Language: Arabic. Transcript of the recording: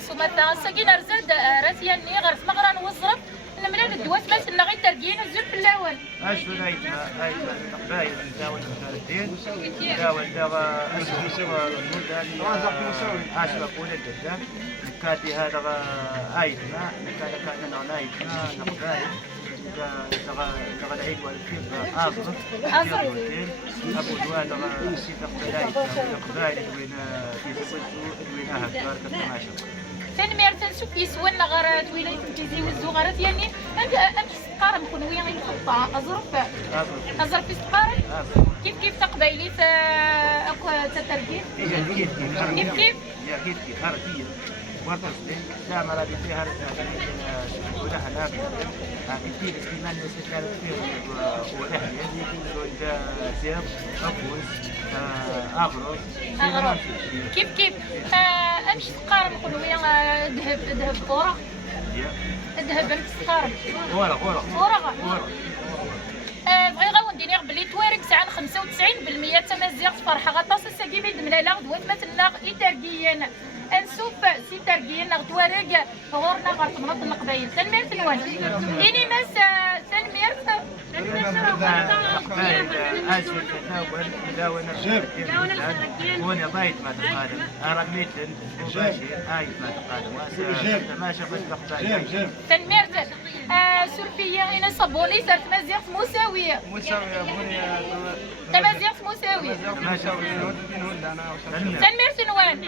سمتا ساكينا رزاد راسياني غير مغران وزرب نمنا ندوات ما سنا غير ترقينا الزول في الاول اش بدايتنا قبايل نداول الدين نداول دابا عشرة قولة جدا كاتي هذا عايدنا كان عايدنا نقبايل دغا العيد والكيف أبو دوال دغا سيدة قبايل وين وينها بارك الله ما شاء الله. تنمير تنشوف يسولنا غارات وين يتمتيزي والزغارات يعني أمس سقارم كون وين غيخطا أزرف في سقارم كيف تقبايلي أكو تتركيب كيف هرتية وتصلي لا مرة فيها ولا هناك كثير استعمال الاستثمار فيه وأهلي وإنت زيب أبوز أغرز كيف أمشي سقارم كون وين ذهب ورق ذهب أمس سقارم ورق بغي غونديني بلي توارك ساعه 95% تمازيغ فرحه غطاس ساكي بيد ملالا غدوات مثلا ايتاركيين انسوف سي تاركيين غتوارك غورنا غرطمنط القبايل تنمير تنوان اني ماس تنمير اسف تناول وانا بايت ما تقادم ارميت مباشر ايت ما تقادم ما شافت القبايل تنمير سلفيه انا صبوني صارت مازيغ مساويه تمازيغ مساويه ما شاء الله تنمير تنوان